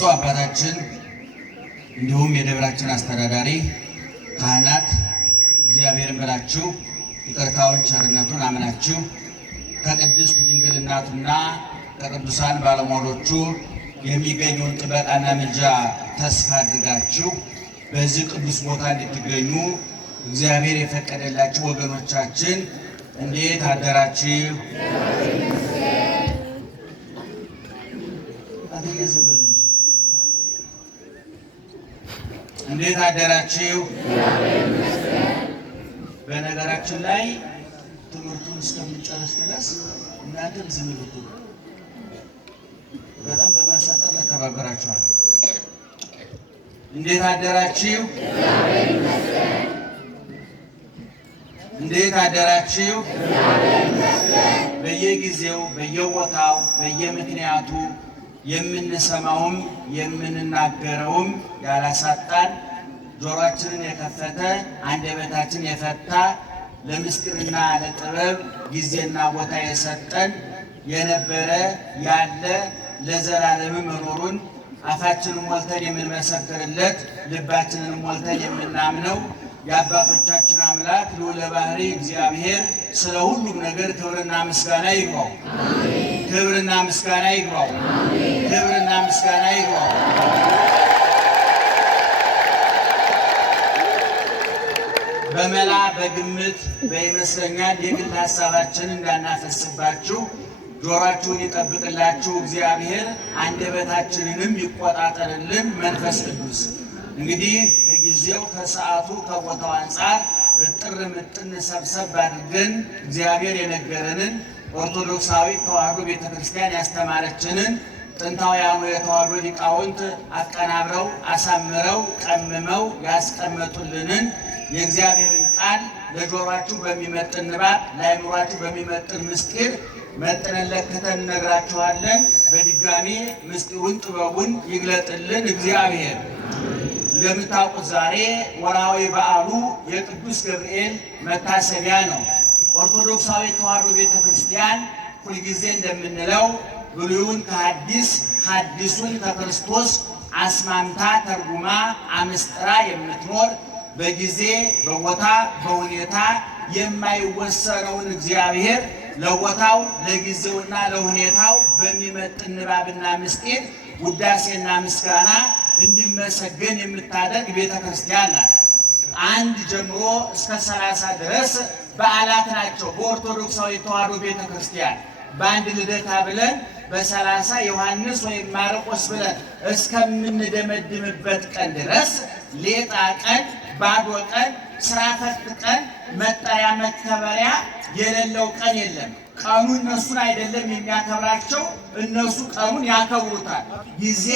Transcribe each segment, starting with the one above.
ብፁዕ አባታችን እንዲሁም የደብራችን አስተዳዳሪ ካህናት እግዚአብሔርን ብላችሁ ይቅርታውን ቸርነቱን አምናችሁ ከቅድስት ድንግል እናቱና ከቅዱሳን ባለሟሎቹ የሚገኘውን ጥበቃና ምልጃ ተስፋ አድርጋችሁ በዚህ ቅዱስ ቦታ እንድትገኙ እግዚአብሔር የፈቀደላችሁ ወገኖቻችን እንዴት አደራችሁ? እንዴት አደራችሁ? በነገራችን ላይ ትምህርቱን እስከምንጨርስ ድረስ እናንተም ዝም ብትሉ በጣም በማሳጠር ተባበራችኋል። እንዴት አደራችሁ? እንዴት አደራችሁ? በየጊዜው በየቦታው በየምክንያቱ የምንሰማውም የምንናገረውም ያላሳጣን ጆሮአችንን የከፈተ አንደበታችን የፈታ ለምስጢርና ለጥበብ ጊዜና ቦታ የሰጠን የነበረ ያለ ለዘላለም መኖሩን አፋችንን ሞልተን የምንመሰክርለት ልባችንን ሞልተን የምናምነው የአባቶቻችን አምላክ ልዑለ ባሕርይ እግዚአብሔር ስለ ሁሉም ነገር ክብርና ምስጋና ይግባው። ክብርና ምስጋና ይግባው። ክብርና ምስጋና ይግባው። በመላ በግምት በይመስለኛል የግል ሀሳባችንን እንዳናፈስባችሁ ጆሮአችሁን ይጠብቅላችሁ እግዚአብሔር፣ አንደበታችንንም ይቆጣጠርልን መንፈስ ቅዱስ። እንግዲህ ከጊዜው ከሰዓቱ ከቦታው አንጻር እጥር ምጥን ሰብሰብ አድርገን እግዚአብሔር የነገረንን ኦርቶዶክሳዊ ተዋሕዶ ቤተክርስቲያን ያስተማረችንን ጥንታውያኑ የተዋሕዶ ሊቃውንት አቀናብረው አሳምረው ቀምመው ያስቀመጡልንን የእግዚአብሔርን ቃል ለጆሮአችሁ በሚመጥን ንባብ ለአእምሯችሁ በሚመጥን ምስጢር መጥነን ለክተን እነግራችኋለን። በድጋሚ ምስጢሩን ጥበቡን ይግለጥልን እግዚአብሔር። እንደምታውቁት ዛሬ ወርሃዊ በዓሉ የቅዱስ ገብርኤል መታሰቢያ ነው። ኦርቶዶክሳዊ ተዋሕዶ ቤተክርስቲያን ሁልጊዜ እንደምንለው ብሉይን ከሐዲስ ሐዲሱን ከክርስቶስ አስማምታ ተርጉማ አመስጥራ የምትኖር በጊዜ በቦታ በሁኔታ የማይወሰነውን እግዚአብሔር ለቦታው ለጊዜውና ለሁኔታው በሚመጥን ንባብና ምስጢር ውዳሴና ምስጋና እንዲመሰገን የምታደርግ ቤተክርስቲያን ናት። አንድ ጀምሮ እስከ 30 ድረስ በዓላት ናቸው። በኦርቶዶክሳዊ ተዋሕዶ ቤተክርስቲያን በአንድ ልደታ ብለን በ30 ዮሐንስ ወይም ማርቆስ ብለን እስከምንደመድምበት ቀን ድረስ ሌጣ ቀን፣ ባዶ ቀን፣ ስራ ፈት ቀን፣ መጠሪያ መከበሪያ የሌለው ቀን የለም። ቀኑ እነሱን አይደለም የሚያከብራቸው፣ እነሱ ቀኑን ያከብሩታል። ጊዜ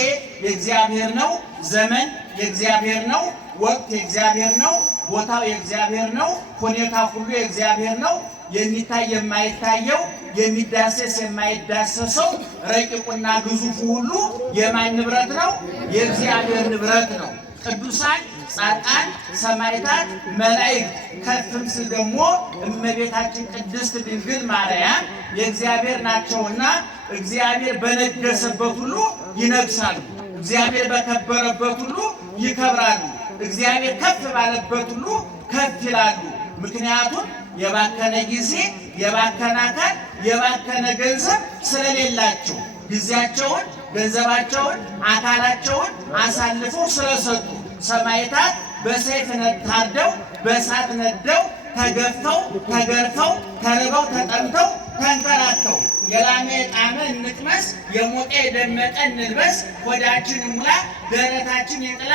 የእግዚአብሔር ነው። ዘመን የእግዚአብሔር ነው። ወቅት የእግዚአብሔር ነው። ቦታው የእግዚአብሔር ነው። ሁኔታ ሁሉ የእግዚአብሔር ነው። የሚታይ የማይታየው፣ የሚዳሰስ የማይዳሰሰው፣ ረቂቁና ግዙፉ ሁሉ የማን ንብረት ነው? የእግዚአብሔር ንብረት ነው። ቅዱሳን ጻድቃን፣ ሰማዕታት፣ መላእክት ከፍም ሲል ደግሞ እመቤታችን ቅድስት ድንግል ማርያም የእግዚአብሔር ናቸውና እግዚአብሔር በነገሰበት ሁሉ ይነግሳሉ። እግዚአብሔር በከበረበት ሁሉ ይከብራሉ። እግዚአብሔር ከፍ ባለበት ሁሉ ከፍ ይላሉ። ምክንያቱም የባከነ ጊዜ፣ የባከነ አካል፣ የባከነ ገንዘብ ስለሌላቸው ጊዜያቸውን፣ ገንዘባቸውን፣ አካላቸውን አሳልፈው ስለሰጡ ሰማዕታት በሰይፍ ታርደው በእሳት ነደው ተገፈው ተገርፈው ተርበው ተጠምተው ተንከራተው የላመ የጣመ እንቅመስ የሞቀ የደመቀ እንልበስ ሆዳችን ሙላ ደረታችን ይቅላ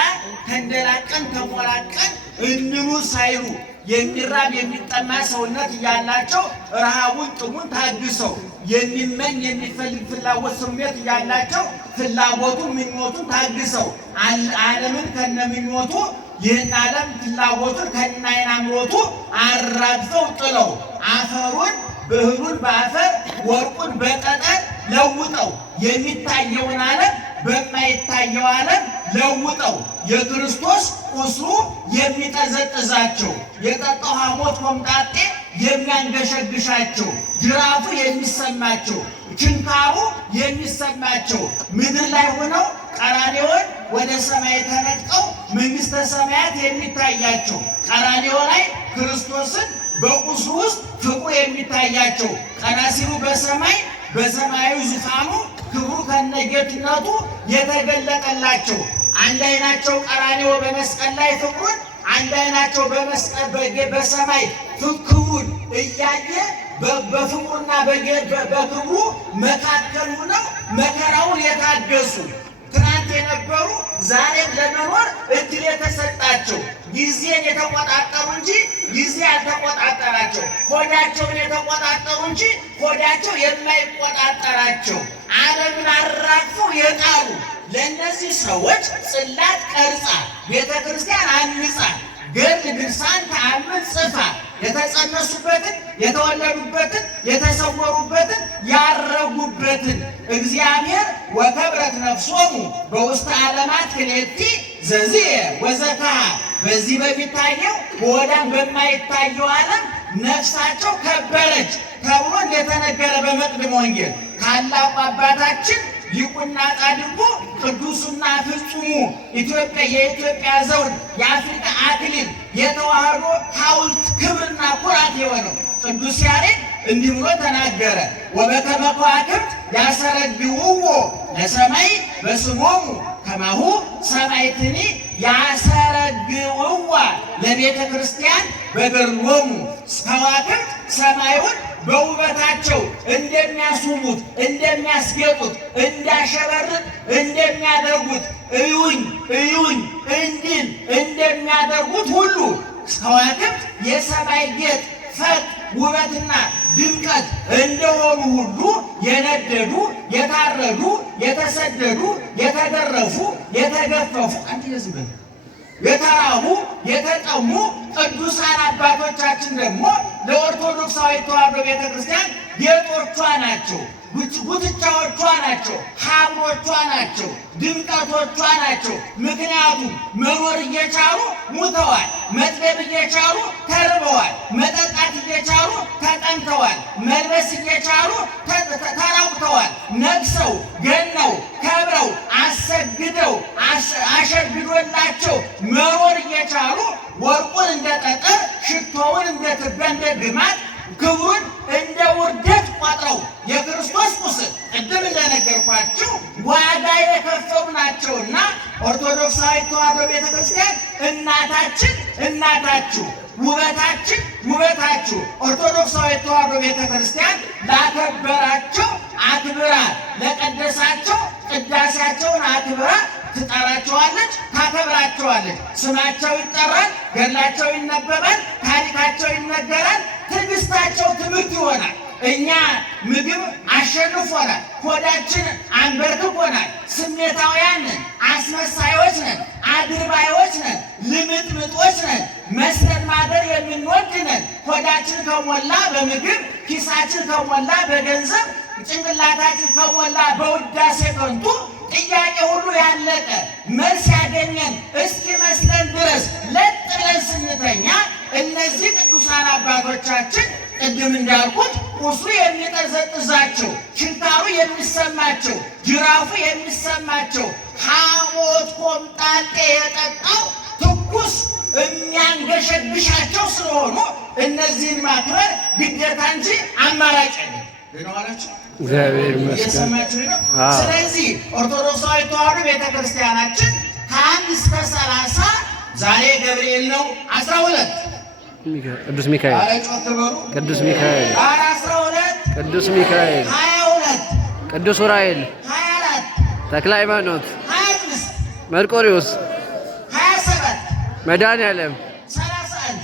ተንደላቀን ተሞላቀን እንኑር ሳይሉ የሚራብ የሚጠማ ሰውነት እያላቸው ረሃቡን ጥሙን ታግሰው የሚመኝ የሚፈልግ ፍላጎት ስሜት እያላቸው ፍላጎቱን ምኞቱን ታግሰው ዓለምን ከነምኞቱ ይህን ዓለም ፍላጎቱን ከነአይን አምሮቱ አራግፈው ጥለው አፈሩን ብዕሩን በአፈር ወርቁን በጠጠር ለውጠው የሚታየውን ዓለም በማይታየው ዓለም ለውጠው የክርስቶስ ቁስሉ የሚጠዘጥዛቸው የጠጣው ሐሞት ኮምጣጤ የሚያንገሸግሻቸው ጅራፉ የሚሰማቸው ችንካሩ የሚሰማቸው ምድር ላይ ሆነው ቀራንዮን ወደ ሰማይ ተነጥቀው መንግሥተ ሰማያት የሚታያቸው ቀራንዮ ላይ ክርስቶስን በቁስሉ ውስጥ ፍቅሩ የሚታያቸው ቀና ሲሉ በሰማያዊ ዙፋኑ ክብሩ ከነጌትነቱ የተገለጠላቸው አንድ አይናቸው ቀራንዮ በመስቀል ላይ ፍቅሩን አንድ አይናቸው በሰማይ ክብሩን እያየ በፍቅሩና በክብሩ መካከል ሆነው መከራውን የታገሱ ትናንት የነበሩ ዛሬም ለመኖር እድል የተሰጣቸው ጊዜን የተቆጣጠሩ እንጂ ጊዜ ያልተቆጣጠራቸው ሆዳቸውን የተቆጣጠሩ እንጂ ሆዳቸው የማይቆጣጠራቸው ዓለምን አራግፈው የጣሉ ለእነዚህ ሰዎች ጽላት ቀርጻ ቤተ ክርስቲያን አንጻ ገድል ድርሳን ተአምር ጽፋ የተጸነሱበትን የተወለዱበትን የተሰወሩበትን ያረጉበትን እግዚአብሔር ወከብረት ነፍሶሙ በውስተ ዓለማት ክልኤቲ ዘዝየ ወዘክዓ በዚህ በሚታየው በወዳም በማይታየው ዓለም ነፍሳቸው ከበረች ተብሎ እንደተነገረ በመቅድመ ወንጌል ታላቁ አባታችን ሊቁና ጻድቁ ቅዱሱና ፍጹሙ የኢትዮጵያ ዘውድ የአፍሪካ አክሊል የተዋህዶ ሐውልት ክብርና ኩራት የሆነው ቅዱስ ያሬድ እንዲህ ብሎ ተናገረ። ወበከመ ከዋክብት ያሰረግውዎ ለሰማይ በስሞሙ ከማሁ ሰማዕትኒ ያሰረግውዋ ለቤተ ክርስቲያን በገድሎሙ ከዋክብት ሰማዩን በውበታቸው እንደሚያስውቡት እንደሚያስጌጡት እንዳሸበርቅ እንደሚያደርጉት እዩኝ እዩኝ እንዲል እንደሚያደርጉት ሁሉ ከዋክብት የሰማይ ጌጥ ፈቅ ውበትና ድምቀት እንደሆኑ ሁሉ የነደዱ የታረዱ የተሰደዱ የተገረፉ የተገፈፉ የተራቡ የተጠሙ ቅዱሳን አባቶቻችን ደግሞ ለኦርቶዶክሳዊ ተዋሕዶ ቤተክርስቲያን ጌጦቿ ናቸው፣ ጉትቻዎቿ ናቸው፣ ሐብሮቿ ናቸው፣ ድምቀቶቿ ናቸው። ምክንያቱም መኖር እየቻሉ ሙተዋል፣ መጥገብ እየቻሉ ተርበዋል፣ መጠጣት እየቻሉ ተጠምተዋል፣ መልበስ እየቻሉ ተራቁተዋል። ነግሰው ገነው ከብረው አሰግደው አሸግዶላቸው መኖር እየቻሉ ወርቁን እንደ ጠጠር ሽቶውን እንደ ትቢያ እንደ ግማት ክብሩን እንደ ውርደት ቆጥረው የክርስቶስ ቁስል ቅድም እንደነገርኳችሁ ዋጋ የከፈሉ ናቸውና ኦርቶዶክሳዊ ተዋሕዶ ቤተክርስቲያን እናታችን እናታችሁ ውበታችን ውበታችሁ ኦርቶዶክሳዊ ተዋሕዶ ቤተክርስቲያን ላከበራቸው አክብራ ለቀደሳቸው ቅዳሴያቸውን አክብራ ትጠራቸዋለች፣ ታከብራቸዋለች። ስማቸው ይጠራል፣ ገድላቸው ይነበባል፣ ታሪካቸው ይነገራል። ትዕግስታቸው ትምህርት ይሆናል። እኛ ምግብ አሸንፎናል፣ ሆዳችን አንበርክኮናል፣ ስሜታውያን ነን፣ አስመሳዮች ነን፣ አድርባዮች ነን፣ ልምጥምጦች ነን፣ መስለን ማደር የምንወድ ነን። ሆዳችን ከሞላ በምግብ ኪሳችን ከሞላ በገንዘብ ጭንቅላታችን ከሞላ በውዳሴ ከንቱ ጥያቄ ሁሉ ያለቀ መልስ ያገኘን እስኪ መስለን ድረስ ለጥ ብለን ስንተኛ እነዚህ ቅዱሳን አባቶቻችን ቅድም እንዳልኩት ቁስሉ የሚጠዘጥዛቸው፣ ችንካሩ የሚሰማቸው፣ ጅራፉ የሚሰማቸው ሐሞት ኮምጣጤ የጠጣው ትኩስ የሚያንገሸግሻቸው ስለሆኑ እነዚህን ማክበር ግዴታ እንጂ አማራጭ ነው። እግዚአብሔር ይመስገን። ስለዚህ ኦርቶዶክሳዊ ተዋሕዶ ቤተክርስቲያናችን ከ1 እስከ 30 ዛሬ ገብርኤል ነው 12 ቅዱስ ሚካኤል ቅዱስ ሚካኤል 12 ቅዱስ ሚካኤል 22 ቅዱስ ዑራኤል 24 ተክለ ሃይማኖት 25 መርቆሪዎስ 27 መድኃኔዓለም 31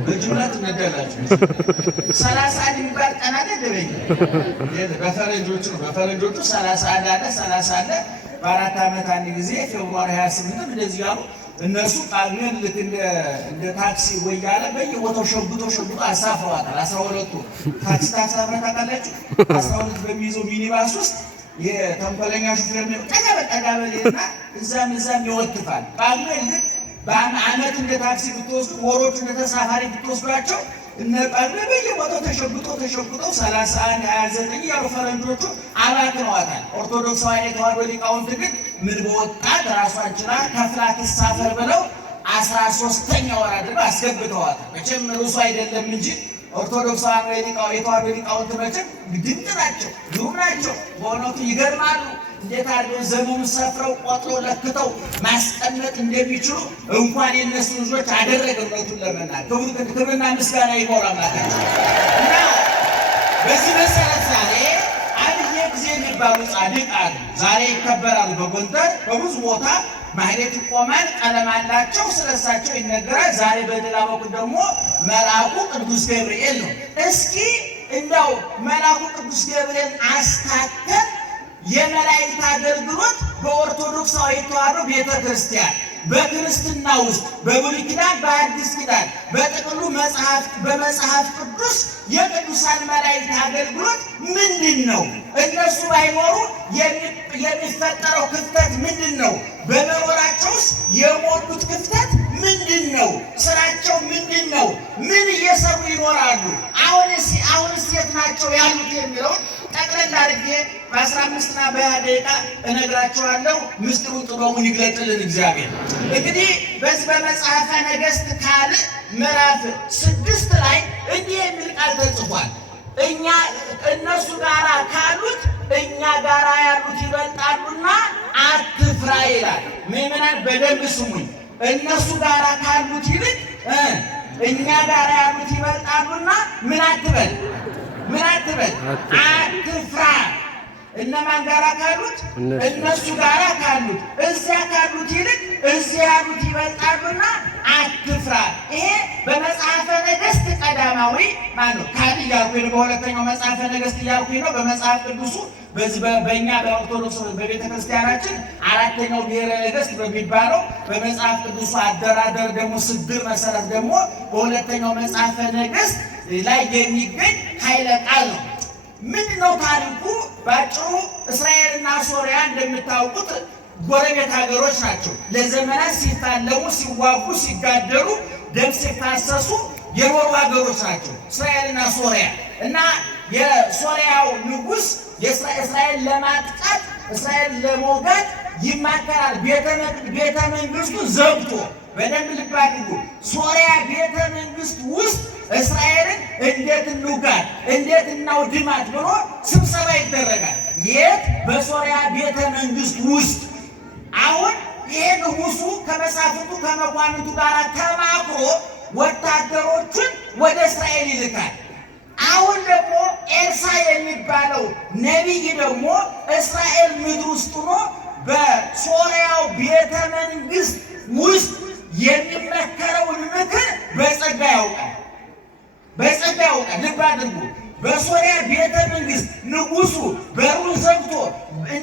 በጅምላት ነገላችሁ 31 የሚባል ቀን አለ። በፈረንጆቹ 31 አለ 30 አለ። በአራት ዓመት አንድ ጊዜ ፌብሩዋሪ 28 እንደዚህ ያሉ እነሱ ቃሉን ልክ እንደ ታክሲ ወያለ በየቦታው ሸጉቶ አሳፍረዋታል። 12ቱ ታክሲ ታሳፍራ ታውቃላችሁ። 12 በሚይዘው ሚኒባስ ውስጥ የተንኮለኛ ሹፌር ነው ጠጋበልና እዛም ይወትፋል። ቃሉን ልክ በአመት እንደ ታክሲ ብትወስዱ ወሮቹ እንደ ተሳፋሪ ብትወስዷቸው እነ ጳጉሜ በየቦታው ተሸጉጠው 31 29 ያሉ ፈረንጆቹ አባክነዋታል። ኦርቶዶክሳውያን የተዋሕዶ ሊቃውንት ግን ምን በወጣት ራሷን ችላ ከፍላ ትሳፈር ብለው 13ኛ ወር አድርገው አስገብተዋታል። መቼም ርዕሱ አይደለም እንጂ ኦርቶዶክሳውያን የተዋሕዶ ሊቃውንት መቼም ድንቅ ናቸው፣ ግሩም ናቸው። በእውነቱ ይገርማሉ። እንዴት አድርገው ዘመኑን ሰፍረው ቆጥረው ለክተው ማስቀመጥ እንደሚችሉ እንኳን የነሱ ልጆች አደረገ። እውነቱን ለመናገር ክብርና ምስጋና ይኖር አምላካችን እና በዚህ መሰረት ዛሬ አብየ ጊዜ የሚባሉ ጻድቅ አሉ። ዛሬ ይከበራሉ በጎንደር በብዙ ቦታ ማህሌት ይቆማል። ቀለም አላቸው፣ ስለሳቸው ይነገራል። ዛሬ በሌላ በኩል ደግሞ መልአኩ ቅዱስ ገብርኤል ነው። እስኪ እንደው መልአኩ ቅዱስ ገብርኤል አስታከል የመላእክት አገልግሎት በኦርቶዶክሳዊ ተዋሕዶ ቤተክርስቲያን በክርስትና ውስጥ በብሉይ ኪዳን በአዲስ ኪዳን በጥቅሉ በመጽሐፍ ቅዱስ የቅዱሳን መላእክት አገልግሎት ምንድን ነው? እነሱ ባይኖሩ የሚፈጠረው ክፍተት ምንድን ነው? በመኖራቸው ውስጥ የሞሉት ክፍተት ምንድን ነው? ስራቸው ምንድን ነው? ምን እየሰሩ ይኖራሉ? አሁንስ የት ናቸው ያሉት የሚለውን ጠቅለል አድርጌ በ15 እና በ20 ደቂቃ እነግራቸዋለሁ። ምስጢሩን ጥበቡን ይግለጥልን እግዚአብሔር። እንግዲህ በዚህ በመጽሐፈ ነገሥት ካልዕ ምዕራፍ 6 ላይ እንዲህ የሚል ቃል ተጽፏል። እነሱ ጋራ ካሉት እኛ ጋራ ያሉት ይበልጣሉና አትፍራ ይላል። ምዕመናን በደንብ ስሙኝ። እነሱ ጋራ ካሉት ይልቅ እኛ ጋራ ያሉት ይበልጣሉና ምን አትበል አትፍራ። እነማን ጋራ ካሉት? እነሱ ጋራ ካሉት። እዚያ ካሉት ይልቅ እዚያ ያሉት ይበልጣሉና አትፍራ። ይሄ በመጽሐፈ ነገሥት ቀዳማዊ ማነው ካልዕ እያልኩኝ ነው። በሁለተኛው መጽሐፈ ነገሥት እያልኩኝ ነው። በመጽሐፍ ቅዱሱ በእኛ በኦርቶዶክስ በቤተ ክርስቲያናችን አራተኛው ብሔረ ነገሥት በሚባለው በመጽሐፍ ቅዱሱ አደራደር ደግሞ ስድር መሰረት ደግሞ በሁለተኛው መጽሐፈ ነገሥት ላይ የሚገኝ ኃይለ ቃል ነው። ምንድነው ታሪኩ? ባጭሩ እስራኤልና ሶርያ እንደምታውቁት ጎረቤት ሀገሮች ናቸው። ለዘመናት ሲፋለሙ፣ ሲዋጉ፣ ሲጋደሉ፣ ደም ሲፋሰሱ የኖሩ ሀገሮች ናቸው እስራኤልና ሶርያ እና የሶርያው ንጉሥ እስራኤል ለማጥቃት እስራኤል ለመውጋት ይማከራል። ቤተ መንግስቱ ዘግቶ በደንብ ልብ አድርጉ። ሶርያ ቤተ መንግስት ውስጥ እስራኤልን እንዴት እንውጋት፣ እንዴት እናውድማት ብሎ ስብሰባ ይደረጋል። የት? በሶርያ ቤተ መንግስት ውስጥ። አሁን ይሄ ንጉሱ ከመሳፍንቱ ከመኳንንቱ ጋር ተማክሮ ወታደሮቹን ወደ እስራኤል ይልካል። አሁን ደግሞ ኤልሳ የሚባለው ነቢይ ደግሞ እስራኤል ምድር ውስጥ ሆኖ በሶርያው ቤተ መንግስት ውስጥ የሚመከረውን ምክር በጸጋ ያውቃል። ልብ አድርጉ። በሶርያ ቤተ መንግስት ንጉሱ በሩን ዘግቶ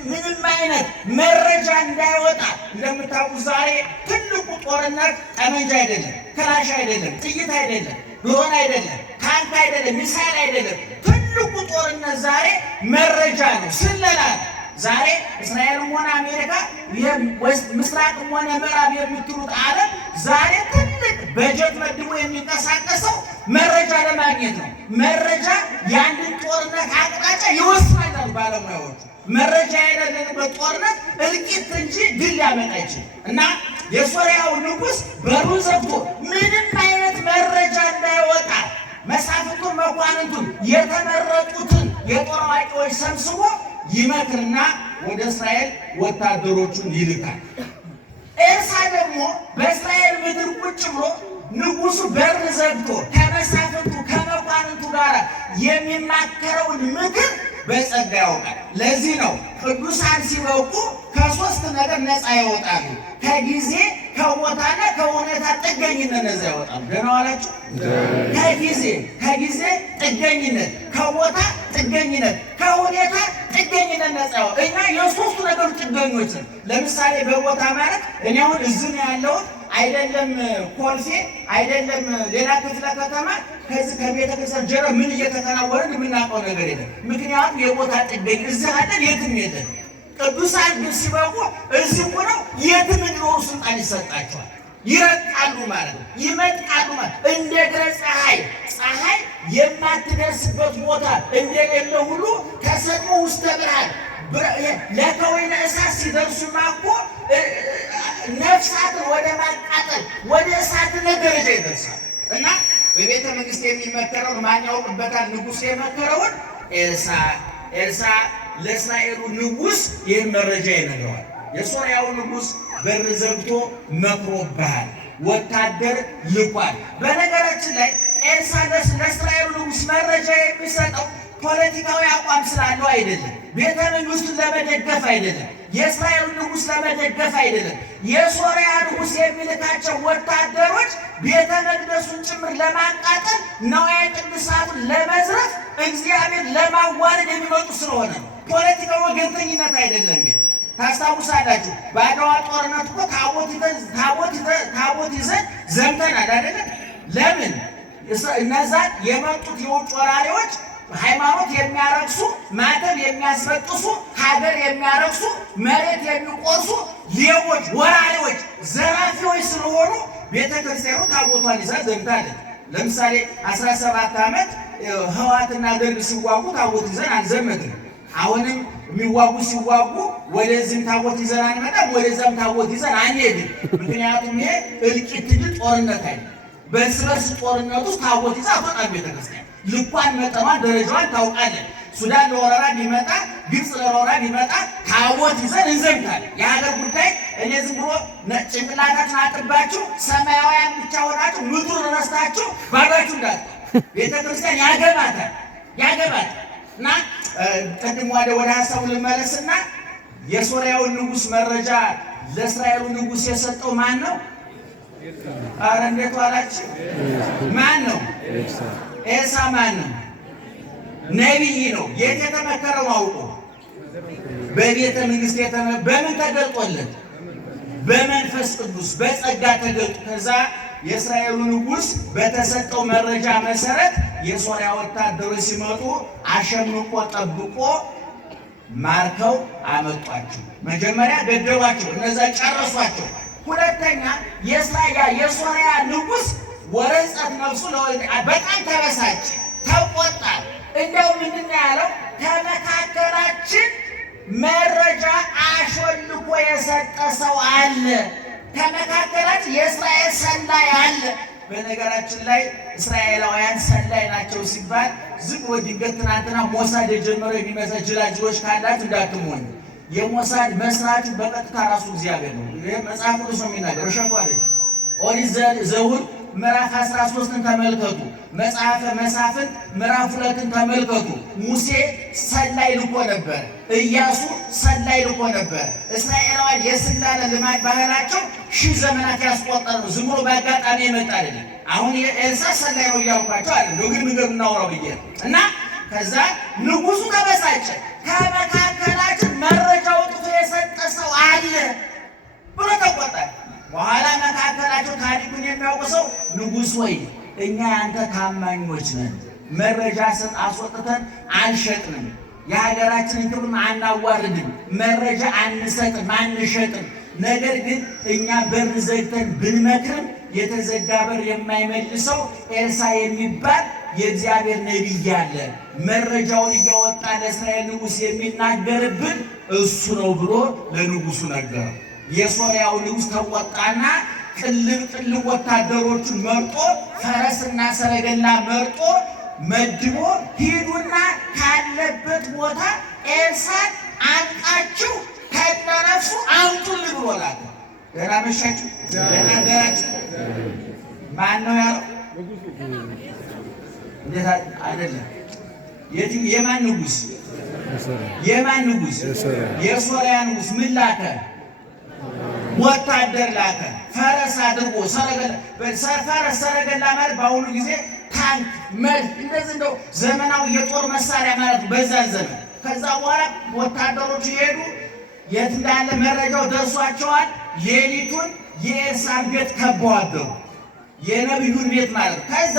ምንም አይነት መረጃ እንዳይወጣ። እንደምታውቁት ዛሬ ትልቁ ጦርነት ጠመንጃ አይደለም፣ ክላሽ አይደለም፣ ጥይት አይደለም፣ ድሮን አይደለም፣ ታንክ አይደለም፣ ሚሳይል አይደለም። ትልቁ ጦርነት ዛሬ መረጃ ነው፣ ስለላ ነው። ዛሬ እስራኤልም ሆነ አሜሪካ ምስራቅም ሆነ ምዕራብ የምትሉት ዓለም ዛሬ ትልቅ በጀት መድቦ የሚንቀሳቀሰው መረጃ ለማግኘት ነው። መረጃ የአንድን ጦርነት አቅጣጫ ይወስናል ባለሙያዎቹ። መረጃ የሌለበት ጦርነት እልቂት እንጂ ድል ሊያመጣ አይችልም። እና የሶርያው ንጉሥ በሩን ዘግቶ ምንም አይነት መረጃ እንዳይወጣ መሳፍንቱን፣ መኳንንቱን፣ የተመረጡትን የጦር አዋቂዎች ሰብስቦ ይመክርና ወደ እስራኤል ወታደሮቹን ይልካል። ኤልሳ ደግሞ በእስራኤል ምድር ቁጭ ብሎ ንጉሱ በር ዘግቶ ከመሳፍንቱ ከመኳንንቱ ጋር የሚማከረውን ምክር በጸጋ ያውቃል። ለዚህ ነው ቅዱሳን ሲበቁ ከሶስት ነገር ነፃ ይወጣሉ። ከጊዜ ከቦታና ከሁኔታ ጥገኝነት ነፃ ይወጣሉ። ደህና ዋላችሁ። ከጊዜ ጥገኝነት፣ ከቦታ ጥገኝነት፣ ከሁኔታ ጥገኝነት ነፃ ይወጣሉ። እኛ የሶስቱ ነገሮች ጥገኞች ነን። ለምሳሌ በቦታ ማለት እኔ አሁን እዚህ ነው ያለሁት አይደለም ኮልፌ አይደለም ሌላ ክፍለ ከተማ ከዚህ ከቤተ ክርስቲያን ጀርባ ምን እየተከናወነ የምናውቀው ነገር የለም። ምክንያቱም የቦታ ጥገኝ እዚህ አይደል የትም የለም። ቅዱሳን ግን ሲበቁ እዚህ ሆነው የትም እንዲኖሩ ስልጣን ይሰጣቸዋል። ይረቃሉ ማለት ነው፣ ይመጥቃሉ ማለት እንደ እግረ ፀሐይ ፀሐይ የማትደርስበት ቦታ እንደሌለ ሁሉ ከሰጥሞ ውስተ ብርሃን ለከወይነ እሳት ሲደርሱማ እኮ ነፍሳትን ወደ ማቃጠል ወደ እሳትነት ደረጃ ይደርሳል። እና በቤተ መንግስት የሚመከረውን ማን ያውቅበታል? ንጉሥ የመከረውን ኤልሳ ለእስራኤሉ ንጉሥ ይህን መረጃ ይነግረዋል። የሶርያው ንጉሥ በር ዘግቶ መክሮብሃል፣ ወታደር ልኳል። በነገራችን ላይ ኤልሳ ለእስራኤሉ ንጉሥ መረጃ የሚሰጠው ፖለቲካዊ አቋም ስላለው አይደለም። ቤተ መንግስቱን ለመደገፍ አይደለም። የእስራኤሉ ንጉሥ ለመደገፍ አይደለም። የሶርያ ንጉሥ የሚልካቸው ወታደሮች ቤተ መቅደሱን ጭምር ለማቃጠል ነዋየ ቅድሳቱን ለመዝረፍ እግዚአብሔር ለማዋረድ የሚመጡ ስለሆነ ነው። ፖለቲካዊ ወገንተኝነት አይደለም። ታስታውሳላችሁ፣ በአድዋ ጦርነት እኮ ታቦት ይዘን ዘምተናል አይደለም? ለምን? እነዛን የመጡት የውጭ ወራሪዎች ሃይማኖት የሚያረክሱ፣ ማተብ የሚያስበጥሱ፣ ሀገር የሚያረክሱ፣ መሬት የሚቆርሱ ሌቦች፣ ወራሪዎች፣ ዘራፊዎች ስለሆኑ ቤተ ክርስቲያኑ ታቦቷን ይዛ ዘምታለች። ለምሳሌ 17 ዓመት ህወሓትና ደርግ ሲዋጉ ታቦት ይዘን አልዘመትም። አሁንም የሚዋጉ ሲዋጉ ወደዚህም ታቦት ይዘን አንመጣም፣ ወደዛም ታቦት ይዘን አንሄድም። ምክንያቱም ይሄ እልቂት እንጂ ጦርነት አይደለም። በእርስ በርስ ጦርነት ውስጥ ታቦት ይዛ አትወጣም ቤተ ክርስቲያን። ልኳን፣ መጠኗን፣ ደረጃዋን ታውቃለን። ሱዳን ለወረራ ቢመጣ፣ ግብፅ ለወረራ ቢመጣ ታቦት ይዘን እንዘምታለን። የሀገር ጉዳይ እኔ ዝም ብሎ ጭንቅላታችን አጥባችሁ ሰማያውያን ብቻ ሆናችሁ ምድሩን ረስታችሁ ባዷችሁ እንዳት ቤተ ክርስቲያን ያገባታል። እና ቅድም ወደ ሀሳቡ ልመለስና የሶርያውን ንጉሥ መረጃ ለእስራኤሉ ንጉሥ የሰጠው ማን ነው? አረ እንዴት ዋላችሁ? ማን ነው? ኤልሳ ማን ነው? ነቢይ ነው። የት የተመከረው አውቆ በቤተ መንግስት በምን ተገልጦለት? በመንፈስ ቅዱስ በጸጋ ተገልጦ። ከዛ የእስራኤሉ ንጉሥ በተሰጠው መረጃ መሰረት የሶርያ ወታደሮች ሲመጡ አሸምቆ ጠብቆ ማርከው አመጧቸው። መጀመሪያ ገደሏቸው፣ እነዛ ጨረሷቸው። ሁለተኛ የሶርያ ንጉሥ ወረጸት ነፍሱ በጣም ተበሳጨ፣ ተቆጣ። እንደው ምንድን ያለው? ከመካከላችን መረጃ አሾልኮ የሰጠ ሰው አለ፣ ከመካከላችን የእስራኤል ሰላይ አለ። በነገራችን ላይ እስራኤላውያን ሰላይ ናቸው ሲባል ዝም ብሎ ድንገት ትናንትና ሞሳድ የጀመረው የሚመስል ጅላጅሎች ካላችሁ እንዳትሞኝ። የሞሳድ መስራቹ በቀጥታ ራሱ እግዚአብሔር ነው። መጽሐፍ ቅዱስ ነው የሚናገር፣ እሸቱ አይደለም። ኦሪት ዘኍልቍ ምዕራፍ 13ን ተመልከቱ። መጽሐፈ መሳፍንት ምዕራፍ 2ን ተመልከቱ። ሙሴ ሰላይ ልኮ ነበር። ኢያሱ ሰላይ ልኮ ነበር። እስራኤላውያን የስላለ ልማድ ባህላቸው 1000 ዘመናት ያስቆጠረ ነው። ዝም ብሎ በአጋጣሚ የመጣ አይደለም። አሁን የኤልሳ ሰላይ ነው እያልኳቸው አይደለም፣ ግን መንገዱ እናውራው ብዬ እና ከዛ ንጉሡ ተበሳጨ። ከመካከላችን መረጃው ጥፎ የሰጠ ሰው አለ ብሎ ተቆጣ። በኋላ መካከላቸው ታሪኩን የሚያውቁ ሰው ንጉሥ ወይ እኛ ያንተ ታማኞች ነን፣ መረጃ አስወጥተን አንሸጥንም፣ የሀገራችንን ክብር አናዋርድም፣ መረጃ አንሰጥም፣ አንሸጥም። ነገር ግን እኛ በር ዘግተን ብንመክርም የተዘጋ በር የማይመልሰው ኤልሳ የሚባል የእግዚአብሔር ነቢይ አለ፣ መረጃውን እያወጣ ለእስራኤል ንጉሥ የሚናገርብን እሱ ነው ብሎ ለንጉሡ ነገረው። የሶርያው ንጉሥ ተቆጣና ቅልብ ወታደሮቹን መርጦ ፈረስና ሰረገላ መርጦ መድቦ ሂዱና ካለበት ቦታ ኤልሳን አንቃችሁ ከነነፍሱ አምጡልኝ ብሎ ላከ። ደህና መሻችሁ፣ ደህና አደራችሁ። ማን ነው ያለው? እንዴት አይደለም? የማን ንጉሥ? የማን ንጉሥ? የሶርያ ንጉሥ። ምን ላከ? ወታደር ላከ። ፈረስ አድርጎ ፈረስ ሰረገላ ማለት በአሁኑ ጊዜ ታንክ፣ መድፍ፣ እንደዚህ እንደው ዘመናዊ የጦር መሳሪያ ማለት በዛ ዘመን። ከዛ በኋላ ወታደሮቹ ሄዱ። የት እንዳለ መረጃው ደርሷቸዋል። ሌሊቱን የኤልሳን ቤት ከበው አደሩ። የነቢዩን ቤት ማለት ነው። ከዛ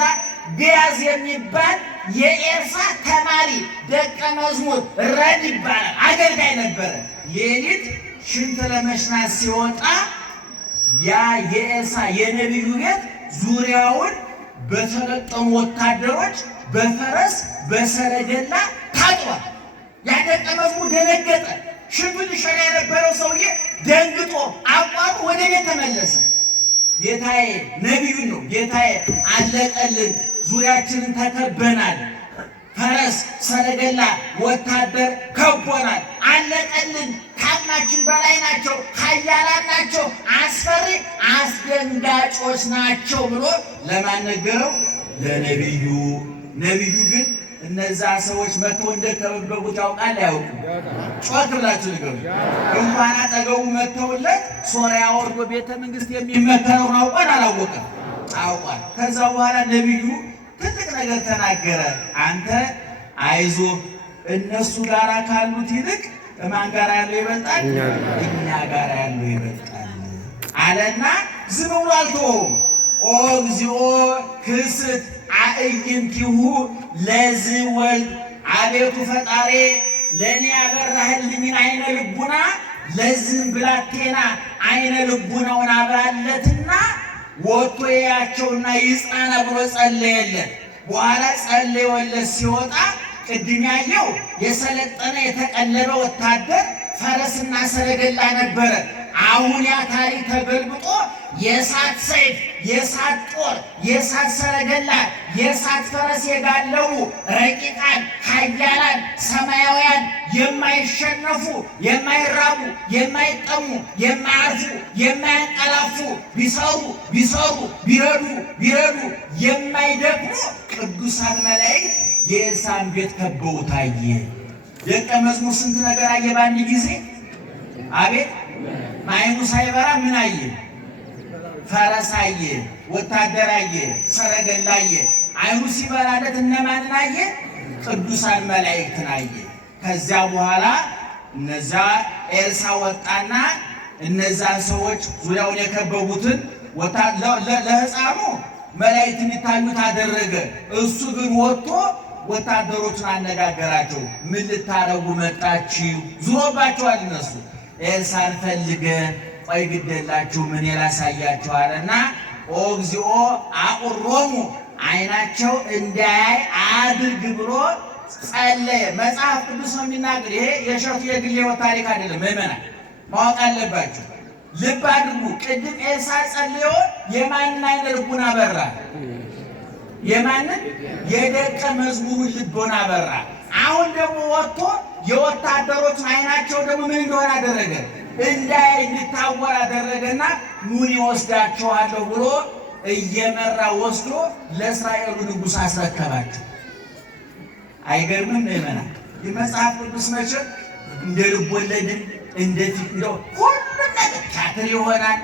ቢያዝ የሚባል የኤልሳ ተማሪ ደቀ መዝሙር ረድ ይባላል፣ አገልጋይ ነበረ። ሌሊት ሽንት ለመሽናት ሲወጣ ያ የኤልሳ የነቢዩ ቤት ዙሪያውን በሰለጠኑ ወታደሮች በፈረስ በሰረገላ ታጥሯል። ያ ደቀ መዝሙር ደነገጠ። ሽንቱን ሊሸና የነበረው ሰውዬ ደንግጦ አቋሙ ወደ ቤት ተመለሰ። ጌታዬ ነቢዩን ነው። ጌታዬ አለቀልን፣ ዙሪያችንን ተከበናል፣ ፈረስ ሰረገላ ወታደር ከቦናል፣ አለቀልን፣ ከአቅማችን በላይ ናቸው፣ ኃያላን ናቸው፣ አስፈሪ አስደንጋጮች ናቸው ብሎ ለማን ነገረው? ለነቢዩ። ነቢዩ ግን እነዛ ሰዎች መጥተው እንደከበቡት ያውቃል አያውቁም? ጮክ ብላችሁ ንገሩ። እንኳን አጠገቡ መጥተውለት ሶርያ ወርዶ ቤተ መንግስት የሚመከረውን አውቋል አላወቀም? አውቋል። ከዛ በኋላ ነቢዩ ትልቅ ነገር ተናገረ። አንተ አይዞህ፣ እነሱ ጋር ካሉት ይልቅ ማን ጋር ያለው ይበልጣል? እኛ ጋር ያለው ይበልጣል አለና ዝም ብሎ አልተወውም። ኦ እግዚኦ ክስት አእይንቲሁ ለዚህ ወልድ፣ አቤቱ ፈጣሪ ለእኔ ያበራህልኝን አይነ ልቡና ለዚህም ብላቴና አይነ ልቡናውን አብራለትና ወጥቶ ያቸውና ይጽናና ብሎ ጸለየለት። በኋላ ጸለየለት ሲወጣ ቅድም ያየው የሰለጠነ የተቀለበ ወታደር ፈረስና ሰረገላ ነበረ። አሁን ያ ታሪክ ተገልብጦ የእሳት ሰይፍ፣ የእሳት ጦር፣ የእሳት ሰረገላ፣ የእሳት ፈረስ የጋለቡ ረቂቃን ኃያላን ሰማያውያን የማይሸነፉ የማይራቡ የማይጠሙ የማያርፉ የማያንቀላፉ ቢሰሩ ቢረዱ የማይደክሙ ቅዱሳን መላእክት የኤልሳዕን ቤት ከበው ታየ። ደቀ መዝሙር ስንት ነገር አየ በአንድ ጊዜ። አቤት አይኑ ሳይበራ ምን አየ? ፈረስ አየ፣ ወታደር አየ፣ ሰረገላ አየ። አይኑ ሲበራለት እነማንን አየ? ቅዱሳን መላእክትን አየ። ከዚያ በኋላ እነዛ ኤልሳዕ ወጣና እነዛን ሰዎች ዙሪያውን የከበቡትን ለሕፃኑ መላእክት እንዲታዩት አደረገ። እሱ ግን ወጥቶ ወታደሮቹን አነጋገራቸው። ምን ልታረጉ መጣችሁ? ዙሮባቸዋል እነሱ። ኤልሳዕን ፈልገን ቆይ ግደላችሁ ምን ላሳያችሁ አለና ኦ እግዚኦ አቁሮሙ አይናቸው እንዳያይ አድርግ ብሎ ጸለየ። መጽሐፍ ቅዱስ ነው የሚናገር። ይሄ የሸቱ የግል ሕይወት ታሪክ አይደለም። ምዕመናን ማወቅ አለባችሁ። ልብ አድርጉ። ቅድም ኤልሳዕ ጸልዮ የማንን አይነ ልቡና በራ? የማንን? የደቀ መዝሙሩን ልቦና በራ። አሁን ደግሞ ወጥቶ የወታደሮች አይናቸው ደግሞ ምን እንደሆነ አደረገ? እንዳያይ እንዲታወር አደረገና ኑን ይወስዳችኋለሁ ብሎ እየመራ ወስዶ ለእስራኤሉ ንጉሥ አስረከባቸው። አይገርምም? ምዕመናን የመጽሐፍ ቅዱስ መቼም እንደ ልቦለድን እንደ ፊት እንደው ሁሉም ነገር ቲያትር ይሆናል፣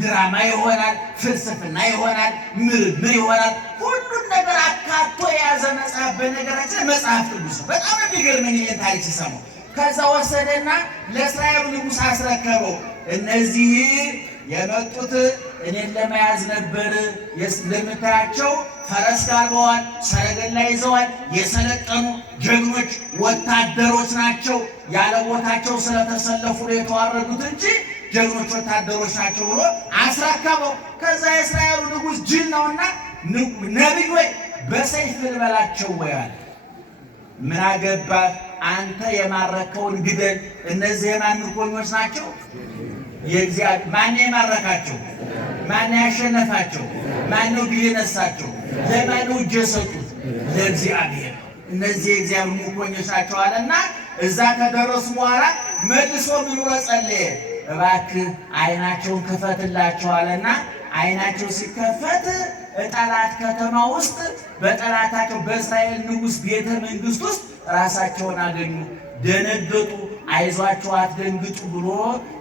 ድራማ ይሆናል፣ ፍልስፍና ይሆናል፣ ምርምር ይሆናል። ሁሉም ነገር አካቶ የያዘ መጽሐፍ በነገራችን መጽሐፍ ቅዱስ በጣም የሚገርመኝ ይህን ታሪክ ሲሰማው። ከዛ ወሰደና ለእስራኤሉ ንጉሥ አስረከበው። እነዚህ የመጡት እኔን ለመያዝ ነበር። ለምታያቸው ፈረስ ጋልበዋል፣ ሰረገላ ይዘዋል፣ የሰለጠኑ ጀግኖች ወታደሮች ናቸው። ያለ ቦታቸው ስለተሰለፉ ነው የተዋረዱት እንጂ ጀግኖች ወታደሮች ናቸው ብሎ አስረከበው። ከዛ የእስራኤሉ ንጉሥ ጅል ነውና ነቢይ ወይ በሰይፍ ልበላቸው ወይ አለ። ምን አገባህ አንተ የማረከውን ግደል። እነዚህ የማን ምርኮኞች ናቸው? የእግዚአብሔር። ማን የማረካቸው? ማን ያሸነፋቸው? ማን ነው ድል የነሳቸው? ለማን ነው እጅ የሰጡት? ለእግዚአብሔር። እነዚህ የእግዚአብሔር ምርኮኞች ናቸው አለና እዛ ከደረሱ በኋላ መልሶ ምን ብሎ ጸለየ? እባክህ አይናቸውን ክፈትላቸው አለና አይናቸው ሲከፈት ጠላት ከተማ ውስጥ በጠላታቸው በእስራኤል ንጉሥ ቤተ መንግሥት ውስጥ ራሳቸውን አገኙ። ደነገጡ። አይዟቸው አትደንግጡ ብሎ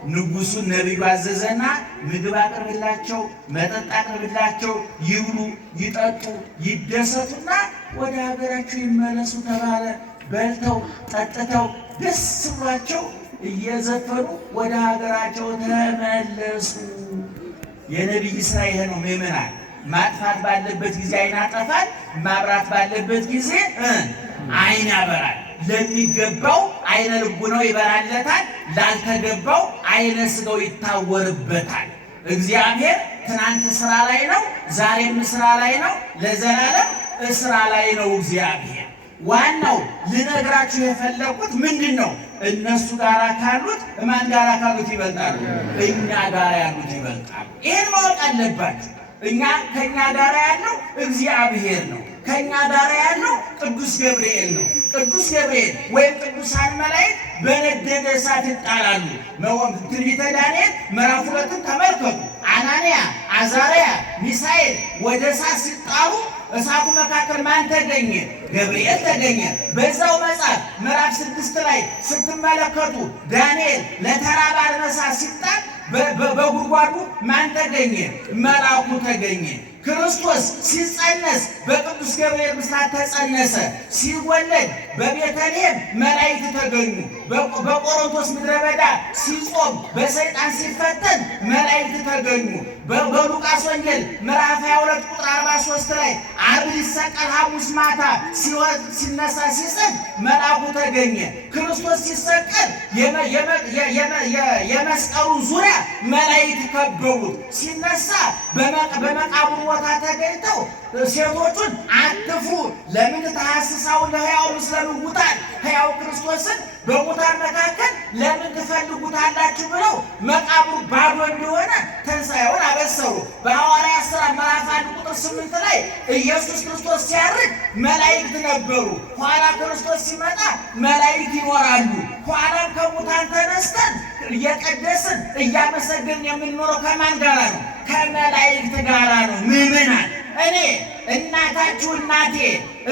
ንጉሡን ነቢዩ አዘዘና ምግብ አቅርብላቸው፣ መጠጥ አቅርብላቸው፣ ይብሉ፣ ይጠጡ፣ ይደሰቱና ወደ ሀገራቸው ይመለሱ ተባለ። በልተው ጠጥተው ደስ ብሏቸው እየዘፈኑ ወደ ሀገራቸው ተመለሱ። የነቢይ ሥራ ይሄ ነው ምዕመናን። ማጥፋት ባለበት ጊዜ አይን ያጠፋል፣ ማብራት ባለበት ጊዜ አይን ያበራል። ለሚገባው አይነ ልቡናው ይበራለታል፣ ላልተገባው አይነ ሥጋው ይታወርበታል። እግዚአብሔር ትናንት ስራ ላይ ነው፣ ዛሬም ስራ ላይ ነው፣ ለዘላለም ስራ ላይ ነው እግዚአብሔር። ዋናው ልነግራችሁ የፈለኩት ምንድን ነው? እነሱ ጋር ካሉት ማን ጋር ካሉት ይበልጣሉ? እኛ ጋር ያሉት ይበልጣሉ። ይህን ማወቅ አለባችሁ። ከእኛ ጋር ያለው እግዚአብሔር ነው። ከእኛ ጋር ያለው ቅዱስ ገብርኤል ነው። ቅዱስ ገብርኤል ወይም ቅዱሳን መላእክት በነደደ እሳት ይጣላሉ። ትንቢተ ዳንኤል ምዕራፍ 2ን ተመልከቱ። አናንያ፣ አዛርያ፣ ሚሳኤል ወደ እሳት ሲጣሉ እሳቱ መካከል ማን ተገኘ? ገብርኤል ተገኘ። በዛው መጽሐፍ ምዕራፍ 6 ላይ ስትመለከቱ ዳንኤል ለተራበ አንበሳ ሲጣል በጉድጓዱ ማን ተገኘ? መልአኩ ተገኘ። ክርስቶስ ሲጸነስ በቅዱስ ገብርኤል ብስራት ተጸነሰ። ሲወለድ በቤተልሔም መላእክት ተገኙ። በቆሮንቶስ ምድረ በዳ ሲጾም በሰይጣን ሲፈተን መላእክት ተገኙ። በሉቃስ ወንጌል ምዕራፍ 22 ቁጥር 43 ላይ ዓርብ ሊሰቀል ሐሙስ ማታ ሲነሳ ሲሰግድ መልአኩ ተገኘ። ክርስቶስ ሲሰቀል የመስቀሉን ዙሪያ መላእክት ከበቡት። ሲነሳ በመቃብሩ ቦታ ተገኝተው ሴቶቹን አትፍሩ፣ ለምን ተሐስሳው ለሕያው ምስለ ምውታን፣ ሕያው ክርስቶስን በሙታን መካከል ለምን ትፈልጉታላችሁ ብለው መቃብሩ ባዶ እንደሆነ ትንሣኤውን አበሰሩ። በሐዋርያት ሥራ ምዕራፍ 1 ቁጥር 8 ላይ ኢየሱስ ክርስቶስ ሲያርግ መላእክት ነበሩ። ኋላ ክርስቶስ ሲመጣ መላእክት ይኖራሉ። ኋላም ከሙታን ተነስተን እየቀደስን እያመሰገንን የምንኖረው ከማን ጋር ነው? ከመላእክት ጋር ነው። ምእመናን እኔ እናታችሁ እናቴ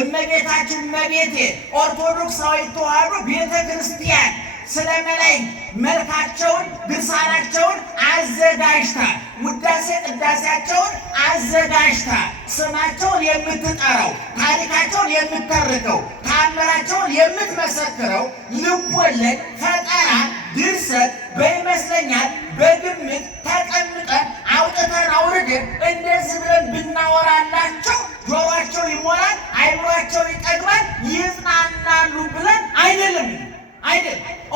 እመቤታችሁ እመቤቴ ኦርቶዶክሳዊት ተዋሕዶ ቤተ ክርስቲያን ስለ መላእክት መልካቸውን ድርሳናቸውን አዘጋጅታ ውዳሴ ቅዳሴያቸውን አዘጋጅታ ስማቸውን የምትጠራው ታሪካቸውን የምትተርከው ተአምራቸውን የምትመሰክረው ልቦለድ፣ ፈጠራ፣ ድርሰት በይመስለኛል በግምት ተቀምጠን አውጥተን አውርደን እንደዚህ ብለን ብናወራላቸው ጆሯቸው ይሞላል፣ አይምሯቸው ይጠግባል፣ ይጽናናሉ ብለን አይደለም።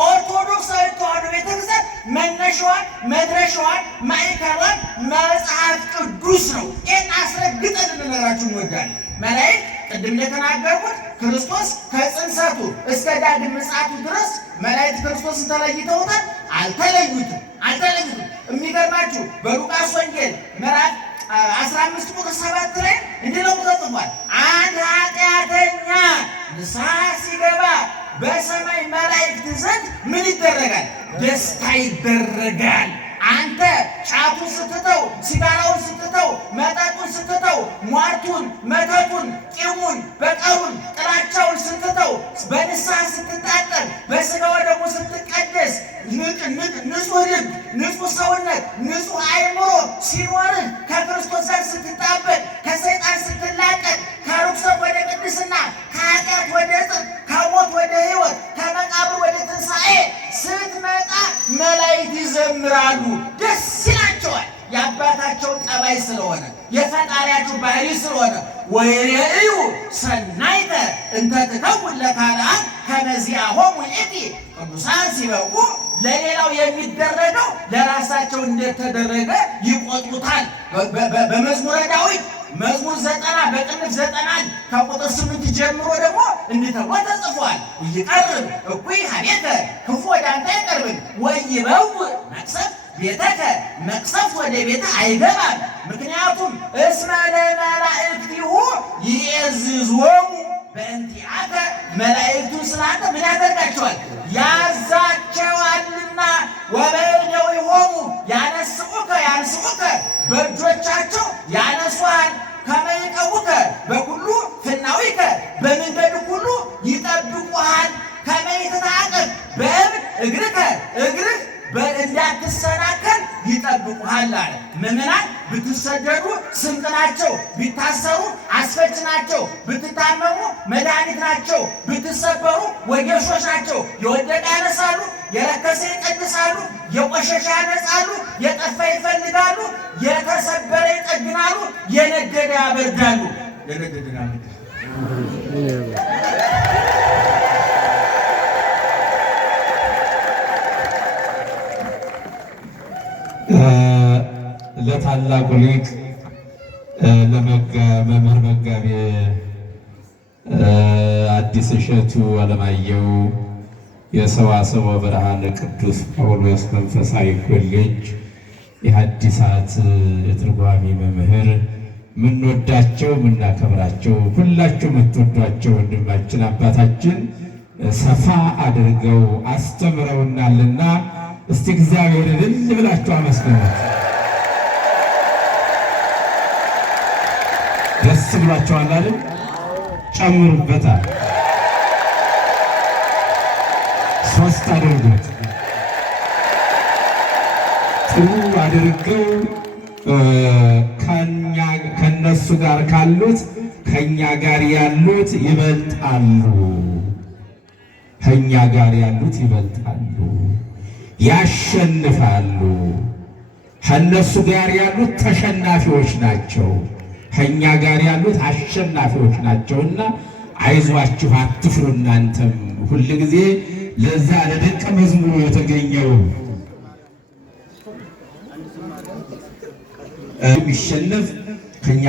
ኦርቶዶክሳዊ ተዋሕዶ ቤተክርስቲያን መነሻዋን መድረሻዋን ማዕከሏን መጽሐፍ ቅዱስ ነው። ይህን አስረግጠን ልንነግራችሁ እንወዳለን። መላእክት ቅድም እንደተናገርኩት ክርስቶስ ከጽንሰቱ እስከ ዳግም ምጽአቱ ድረስ መላእክት ክርስቶስን ተለይተውታል? አልተለዩትም። የሚገርማችሁ በሉቃስ ወንጌል ምዕራፍ 15 ቁጥር 7 ላይ እንዲህ ነው ተጽፏል። አንድ ኃጢአተኛ ንስሐ ሲገባ በሰማይ መላእክት ዘንድ ምን ይደረጋል? ደስታ ይደረጋል። አንተ ጫቱን ስትተው፣ ሲጋራውን ስትተው፣ መጠጡን ስትተው፣ ሟርቱን፣ መተቱን፣ ቂሙን፣ በቀሉን፣ ጥላቻውን ስትተው፣ በንስሐ ስትታጠብ፣ በሥጋ ወደሙ ስትቀደስ፣ ንጹሕ ልብ፣ ንጹሕ ሰውነት፣ ንጹሕ አእምሮ ሲኖርህ ከክርስቶስ ጋር ስትጣበቅ፣ ከሰይጣን ስትላቀቅ፣ ከርኩሰት ወደ ቅድስና፣ ከኃጢአት ወደ ጽድቅ፣ ከሞት ወደ ሕይወት፣ ከመቃብር ወደ ትንሣኤ ስትመጣ መላእክት ይዘምራሉ፣ ደስ ይላቸዋል። የአባታቸው ጠባይ ስለሆነ የፈጣሪያቸው ባህሪ ስለሆነ ወይሬዩ ሰናይተ እንተ ትከውን ለካልአን ከመዚአሆሙ ይእቲ ቅዱሳን ሲበቁ ለሌላው የሚደረገው ለራሳቸው እንደተደረገ ይቆጥሩታል። በመዝሙረ ዳዊት መዝሙር 90 በቅንፍ 91 ከቁጥር 8 ጀምሮ ደግሞ እንዲህ ተብሎ ተጽፏል። ይቀርብ እኩይ ኀቤከ ክፉ ወደ አንተ አይቀርብም፣ ወይበውእ መቅሰፍት ቤተከ መቅሰፍት ወደ ቤትህ አይገባም። ምክንያቱም እስመ ለመላእክቲሁ ይዔዝዞሙ በእንቲአከ መላእክቱን ስላንተ ምን ያደርጋቸዋል? ያዛቸዋልና። ወበእደዊሆሙ ያንስኡከ በእጆቻቸው ያነሱሃል። ከመ ይቀውከ በኩሉ ፍናዊከ በመንገድ ሁሉ ይጠብቁሃል። ከመ ይትታቀብ በእብን እግርህ እንዳትሰናከል ይጠብቁሃል አለ። ምዕመናን ብትሰደዱ ስንቅ ናቸው፣ ቢታሰሩ አስፈች ናቸው፣ ብትታመሙ መድኃኒት ናቸው፣ ብትሰበሩ ወጌሾች ናቸው። የወደቀ ያነሳሉ፣ የረከሰ ይቀድሳሉ፣ የቆሸሸ ያነጻሉ፣ የጠፋ ይፈልጋሉ፣ የተሰበረ ይጠግናሉ፣ የነደደ ያበርዳሉ። ለታላቁ ሊቅ መምህር መጋቤ አዲስ እሸቱ አለማየሁ የሰዋስወ ብርሃን ቅዱስ ጳውሎስ መንፈሳዊ ኮሌጅ የሐዲሳት የትርጓሜ መምህር ምንወዳቸው ምናከብራቸው ሁላችሁ የምትወዷቸው ወንድማችን አባታችን ሰፋ አድርገው አስተምረውናልና እስቲ እግዚአብሔርን እልል ብላችሁ አመስግኑት። ደስ ብሏችኋል አይደል? ጨምሩበታል። ሶስት አድርጉት። ጥሩ አድርገው ከነሱ ጋር ካሉት ከኛ ጋር ያሉት ይበልጣሉ። ከኛ ጋር ያሉት ይበልጣሉ፣ ያሸንፋሉ። ከነሱ ጋር ያሉት ተሸናፊዎች ናቸው። ከኛ ጋር ያሉት አሸናፊዎች ናቸውና አይዟችሁ፣ አትፍሩ። እናንተም ሁል ጊዜ ለዛ ለደቀ መዝሙሩ የተገኘው የሚሸነፍ ከኛ